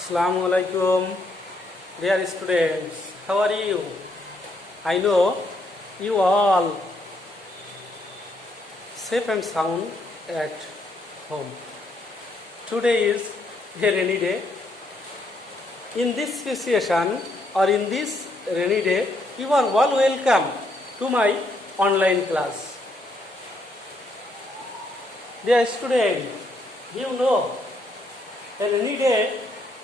Assalamu alaikum, dear students. How are you? I know you all safe and sound at home. Today is a rainy day. In this situation or in this rainy day, you are all welcome to my online class. Dear student, you know a rainy day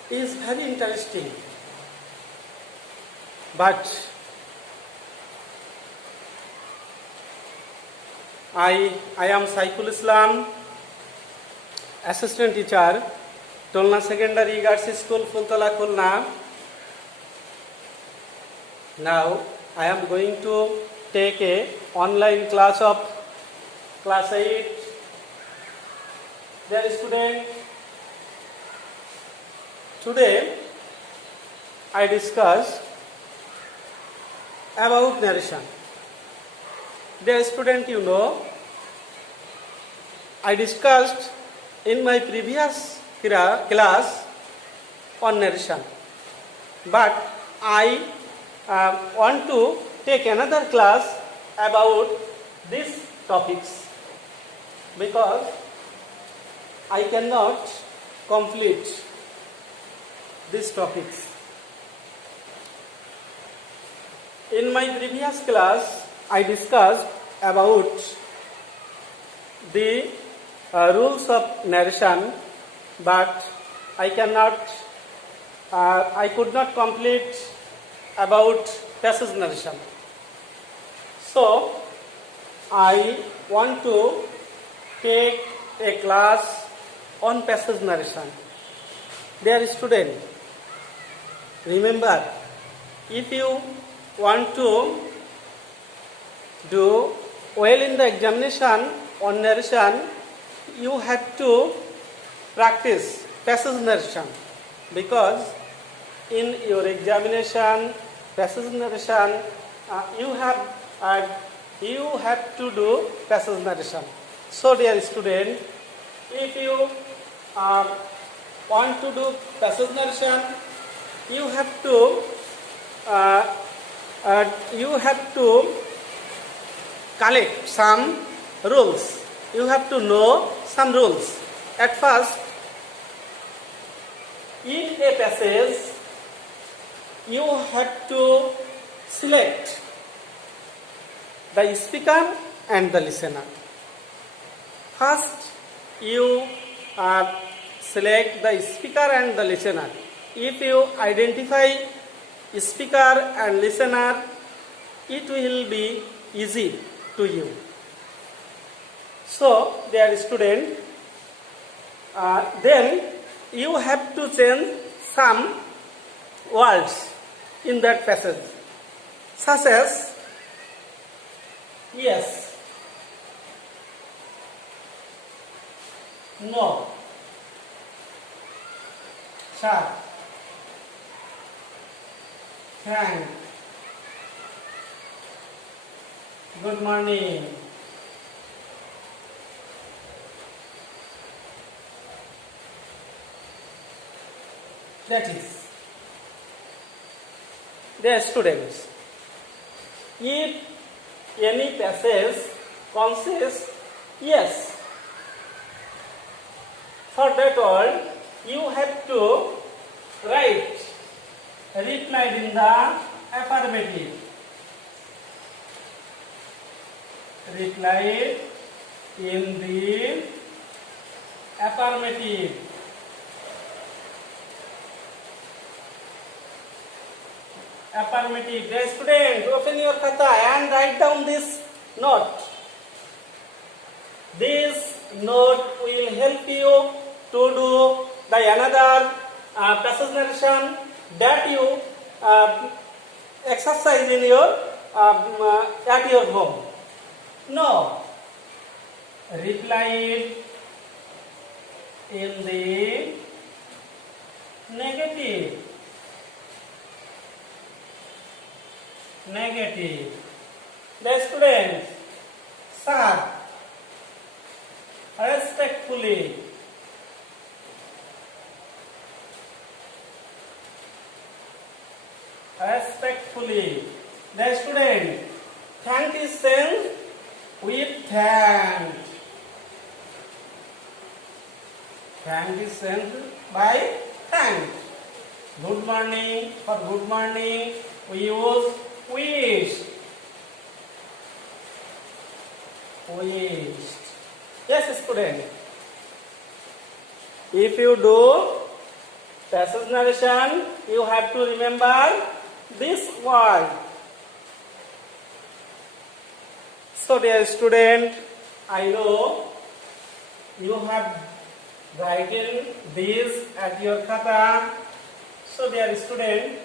is very interesting. But I am Saiful Islam, assistant teacher, Tolna Secondary Girls School, Fultala, Khulna. Now I am going to take a online class of class 8. Dear student, today I discuss about narration. Dear student, you know, I discussed in my previous class on narration, but I want to take another class about these topics because I cannot complete these topics. In my previous class, I discussed about the rules of narration, but I could not complete about passage narration. So, I want to take a class on passage narration. Dear student, remember, if you want to do well in the examination on narration, you have to practice passage narration, because in your examination passage narration you have to do passage narration. So dear student, if you want to do passage narration, you have to collect some rules. You have to know some rules. At first, in a passage, you have to select the speaker and the listener. First, you select the speaker and the listener. If you identify speaker and listener, it will be easy to you. So, dear student, then you have to change some words in that passage, such as yes, no, sir, thank, good morning. That is, dear students, if any passage consists yes, for that word you have to write replied in the affirmative. Replied in the affirmative. Affirmative. Dear student, open your khata and write down this note. This note will help you to do the another passage narration that you exercise in your at your home. No. Replied in the negative. Negative. The students, sir, respectfully, successfully. The student, thank is sent with thank. Thank is sent by thank. Good morning, for good morning we use wish. Wished. Yes, student. If you do passage narration, you have to remember this word. So, dear student, I know you have written this at your khata. So, dear student,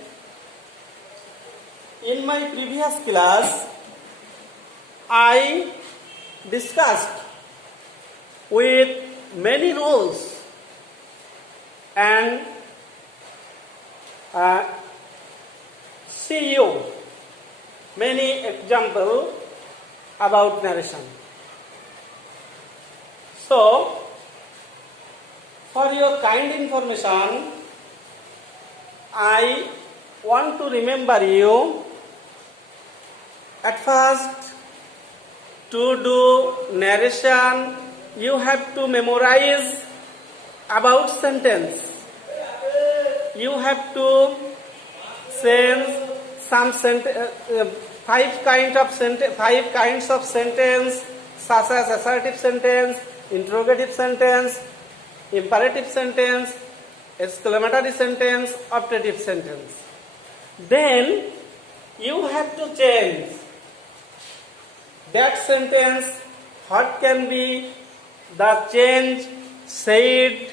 in my previous class, I discussed with many rules and see you many examples about narration. So, for your kind information, I want to remember you at first to do narration. You have to memorize about sentence. You have to send some five kinds of sentence, such as assertive sentence, interrogative sentence, imperative sentence, exclamatory sentence, optative sentence. Then you have to change that sentence. What can be the change said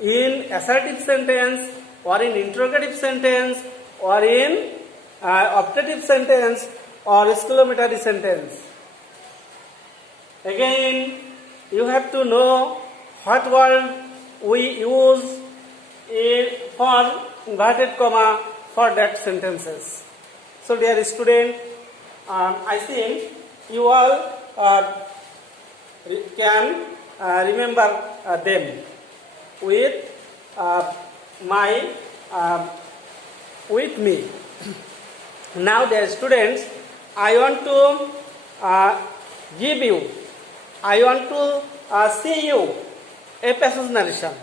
in assertive sentence, or in interrogative sentence, or in optative sentence, or exclamatory sentence. Again, you have to know what word we use for inverted comma for that sentences. So, dear student, I think you all can remember them with with me. Now, dear students, I want to I want to see you a passage narration.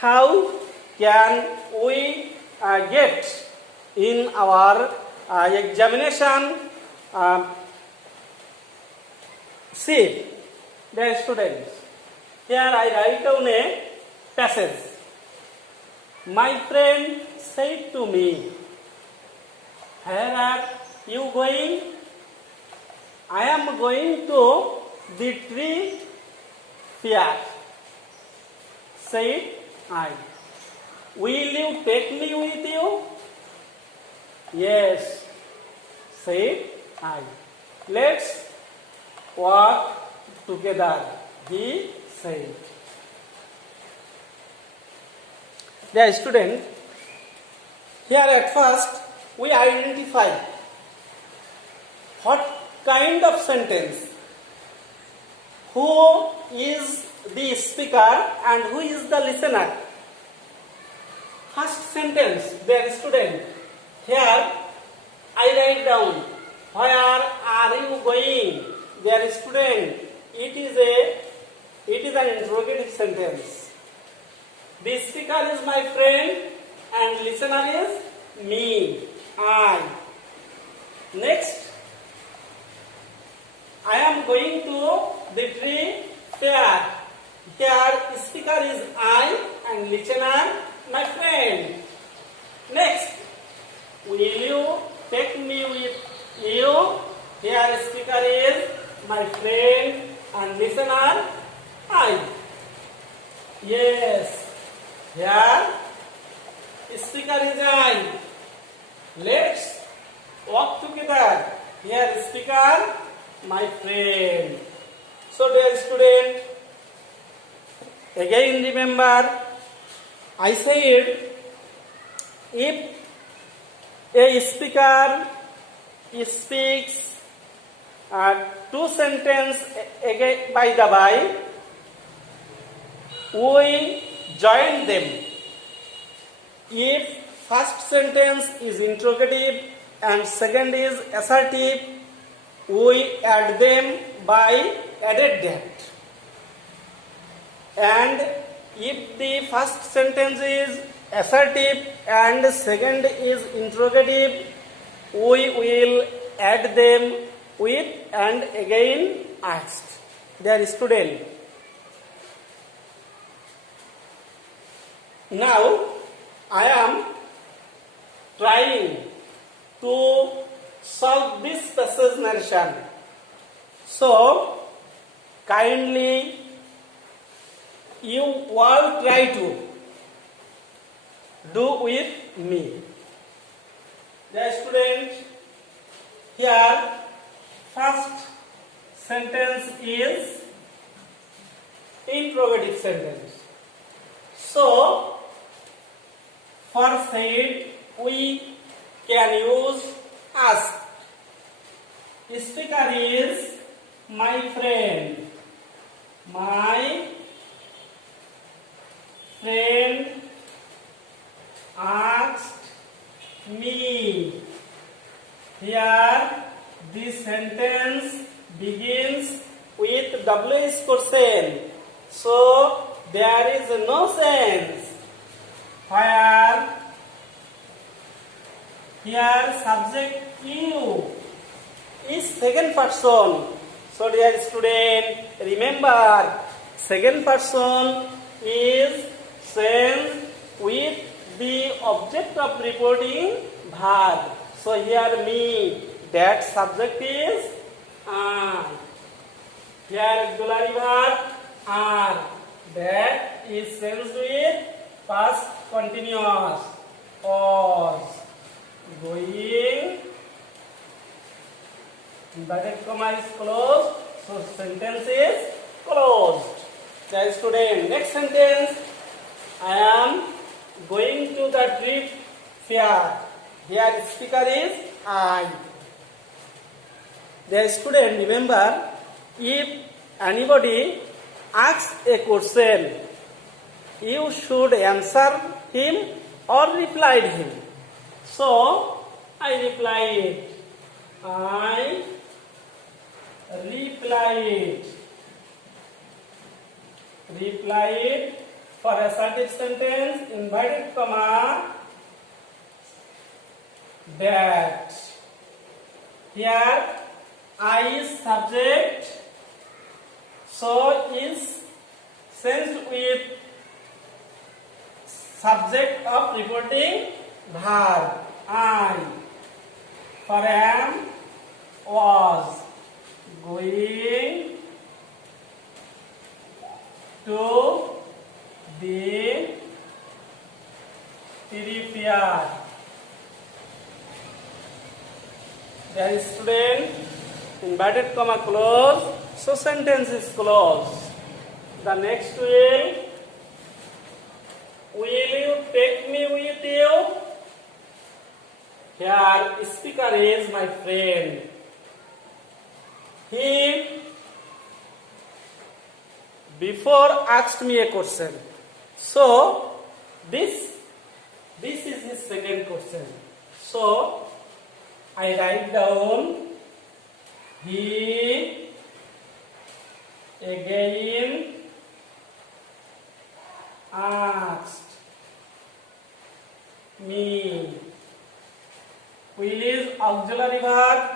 How can we get in our examination sheet? Dear students, here I write down a passage. My friend said to me, "Where are you going?" "I am going to the tree fair," said I. "Will you take me with you?" "Yes," said I. "Let's walk together," he said. Dear student, here at first we identify what kind of sentence, who is the speaker and who is the listener. First sentence, dear student, here I write down, "Where are you going?" Dear student, it is an interrogative sentence. The speaker is my friend and listener is me, I. Next, I am going to the tree fair. Here, speaker is I and listener my friend. Next, will you take me with you? Here, speaker is my friend and listener I. Yes. Here, speaker is I. Let's walk together. Here, speaker, my friend. So, dear student, again remember, I said, if a speaker speaks two sentences again by the by, we join them. If first sentence is interrogative and second is assertive, we add them by added that. And if the first sentence is assertive and second is interrogative, we will add them with and again asked. Dear student, now I am trying to solve this passage narration. So, kindly you all try to do with me. The student, here first sentence is interrogative sentence. So, for said we can use ask. Speaker is my friend. My friend asked me. Here this sentence begins with WH question. So there is no sense. Where here subject you is second person. So dear student, remember second person is sent with the object of reporting verb. So here me, that subject is I. Here auxiliary verb are, that is sent with past continuous was going, inverted comma is closed, so sentence is closed. The student, next sentence, I am going to the trip fair. Here speaker is I. The student, remember, if anybody asks a question, you should answer him or reply him. So, I replied. I replied. Replied for assertive sentence, inverted comma, that. Here, I is subject, so is sent with subject of reporting verb I. For am was going to the trip fair. There is student, inverted comma close, so sentence is closed. The next will you take me with you? Here speaker is my friend. He before asked me a question. So this is his second question. So I write down, he again asked me. Will is auxiliary verb.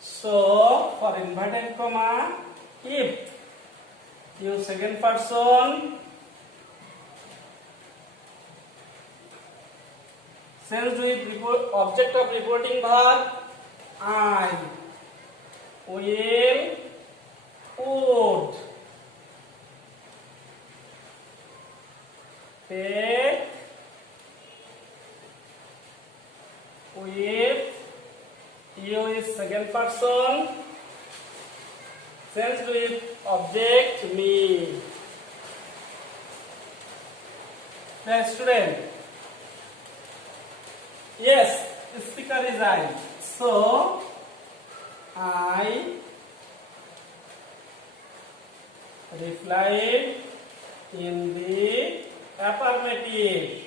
So for inverted comma, if use second person, sends with object of reporting verb I. Will, would, take, with, you is second person, sends with object me. The student, yes, speaker is I. So I replied in the affirmative.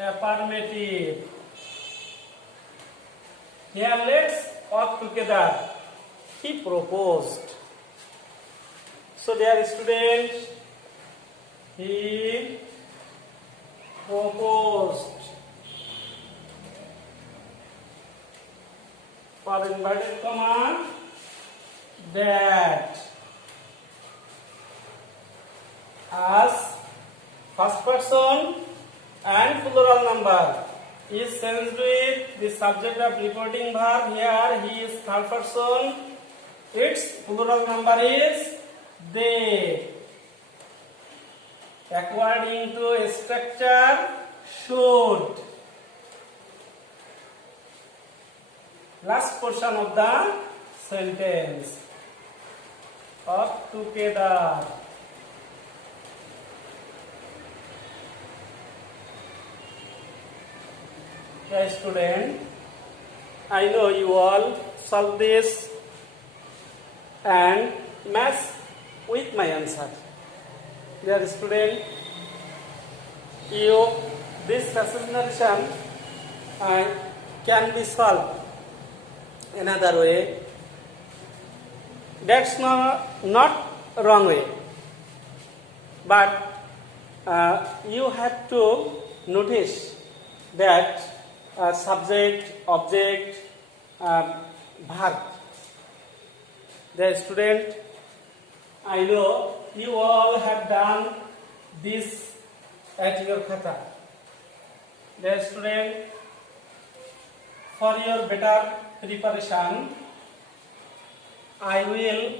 Affirmative. Here let's work together. He proposed. So dear students, he proposed. For inverted comma, that. As first person and plural number is changed with the subject of reporting verb. Here he is third person. Its plural number is they. According to structure, should. Last portion of the sentence. Up together. Okay, student, I know you all solve this and match with my answer. Dear student, this passage narration can be solved another way. That's not wrong way, but you have to notice that subject, object, verb. The student, I know you all have done this at your khata. The student, for your better preparation, I will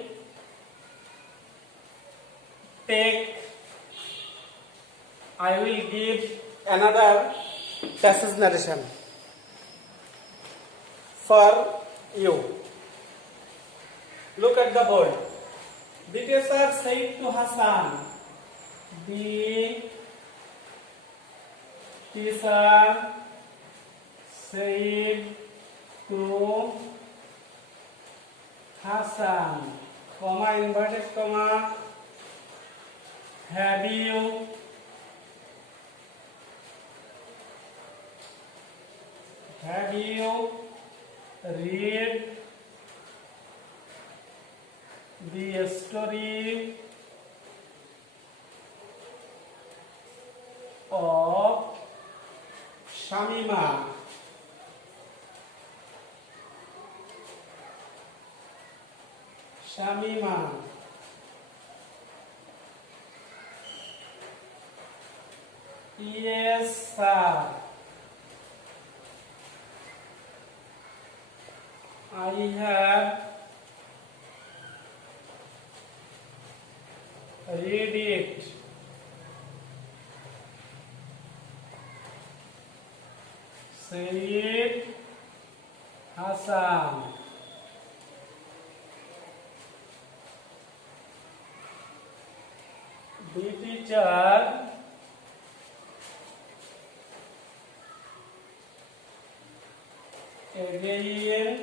give another passage narration for you. Look at the board. The teacher said to Hassan, the teacher said to Hassan, comma, inverted comma, have you read the story of Shamima? Yes, sir. I have read it. Said Hassan. The teacher again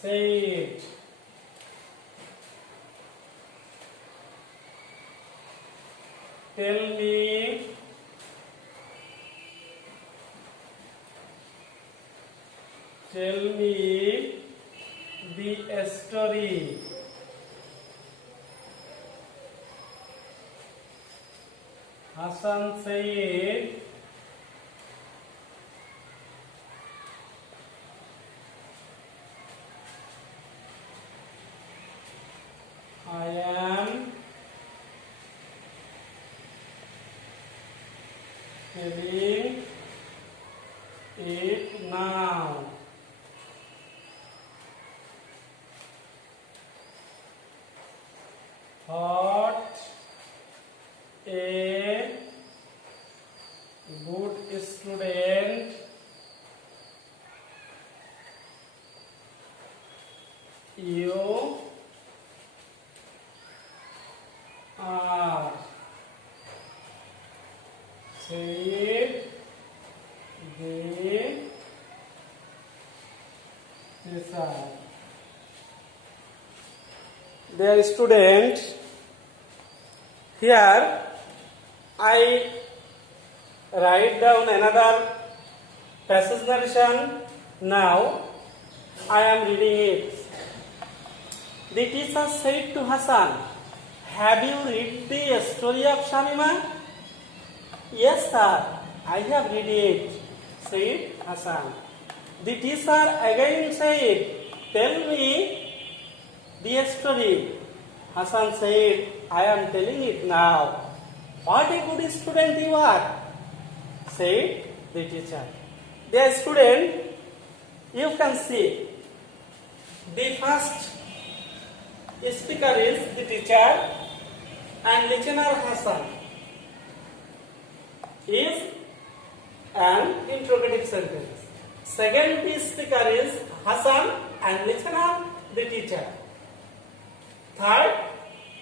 said, tell me the story. Hassan said, I am telling it now. What a good student you are, said the teacher. Dear students, Here I write down another passage narration. Now I am reading it. The teacher said to Hassan, "Have you read the story of Shamima?" "Yes, sir, I have read it," said Hassan. The teacher again said, "Tell me the story." Hassan said, "I am telling it now." "What a good student you are," said the teacher. Dear student, you can see the first speaker is the teacher and listener Hassan is an interrogative sentence. Second speaker is Hassan and listener the teacher. Third,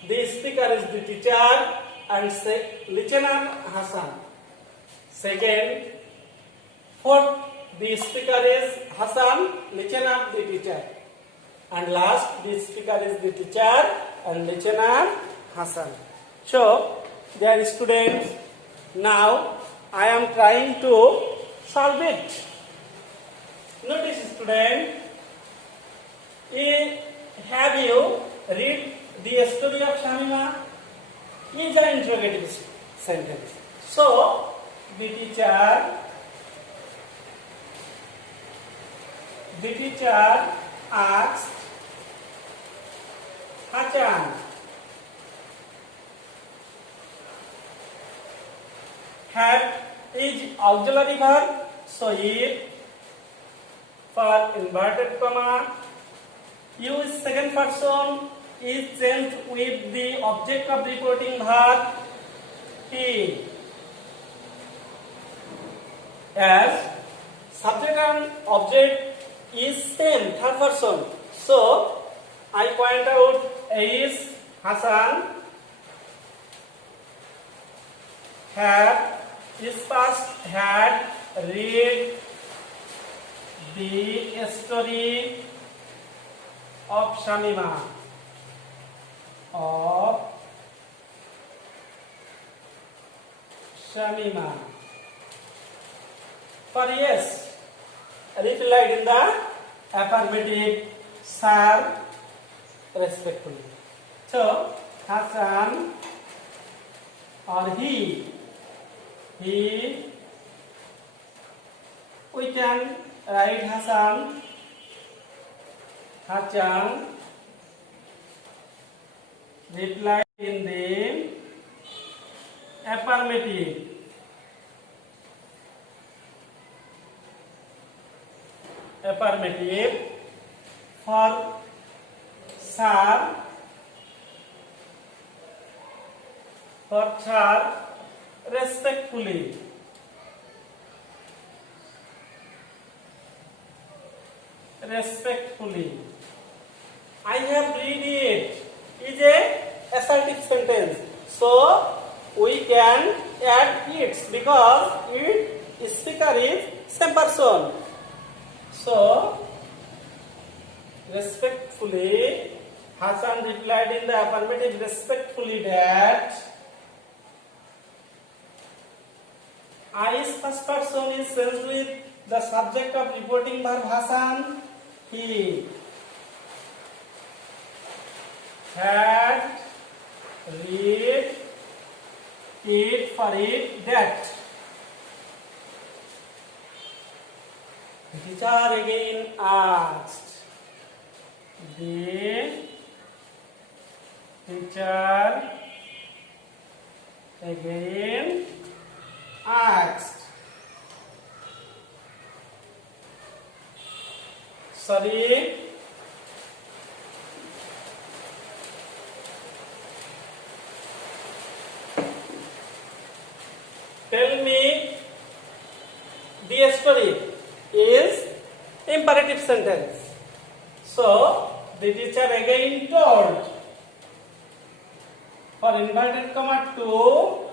the speaker is the teacher and listener Hassan. Second, fourth, the speaker is Hassan, listener the teacher. And last, the speaker is the teacher and listener Hassan. So, dear students, now I am trying to solve it. Notice, student, have you read the story of Shamima? Is an interrogative sentence. So, the teacher asked Hassan, "Have is auxiliary verb, so it for inverted comma. Use second person is changed with the object of reporting verb he. As subject and object is same third person. So I point out is Hassan, is past had read the story of Shamima. For yes, replied in the affirmative, sir, respectfully. So Hassan or he, we can write Hassan replied in the affirmative. For sir, respectfully. I have read it is a assertive sentence. So we can add it because it speaker is same person. So respectfully, Hassan replied in the affirmative respectfully that I is first person is changed with the subject of reporting verb Hassan. He had read it for it that. The teacher again asked. The teacher again asked. Sorry. Tell me the story is imperative sentence. So the teacher again told. For inverted comma to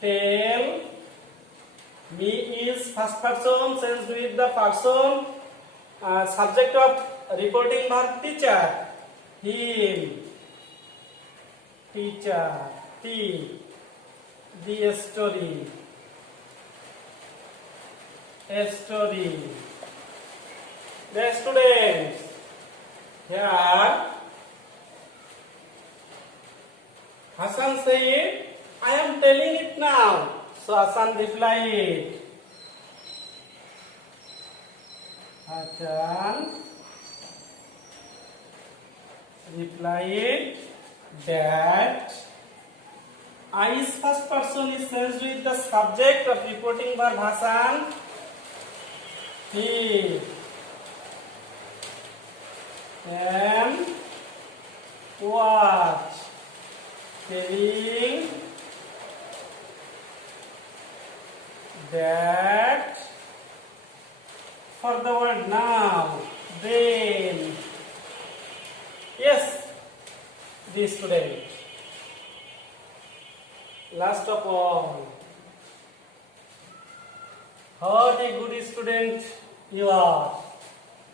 tell me is first person changed with the person subject of reporting verb teacher. Him. Teacher. T. The story. A story. The students. Here, Hassan said, I am telling it now. So Hassan replied. Hassan replied that I's first person is changed with the subject of reporting verb Hassan. He and watch telling that for the word now, then, yes, the student. Last of all, what a good student you are.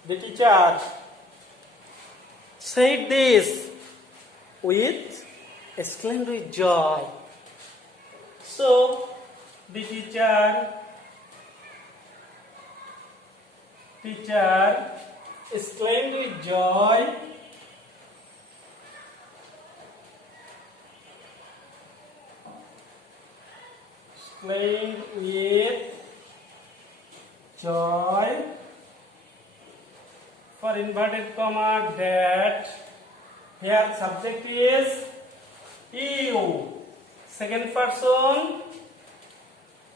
The teacher said this with exclaimed with joy. So the teacher exclaimed with joy. Exclaimed with joy for inverted comma that here subject is you. Second person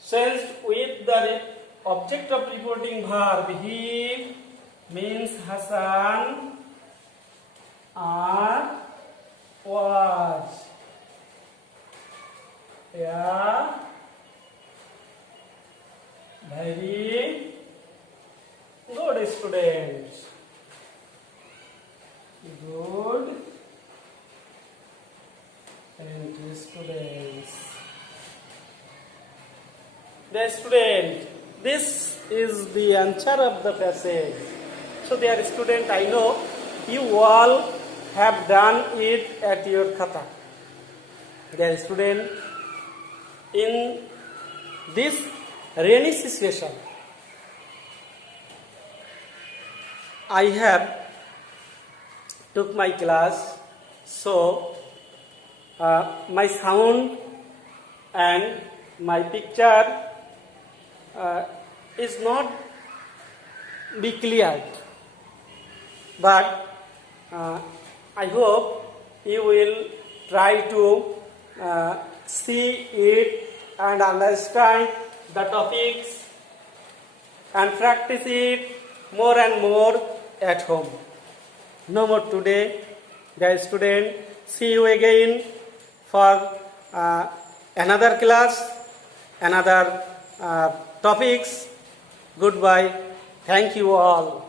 changed with the object of reporting verb he means Hassan or was. Yeah. Very good student. Good and students. The student, this is the answer of the passage. So dear student, I know you all have done it at your khata. Dear student, in this rainy situation, I have took my class, so my sound and my picture is not be cleared, but I hope you will try to see it and understand the topics and practice it more and more at home. No more today, dear student. See you again for another class, another topics. Goodbye. Thank you all.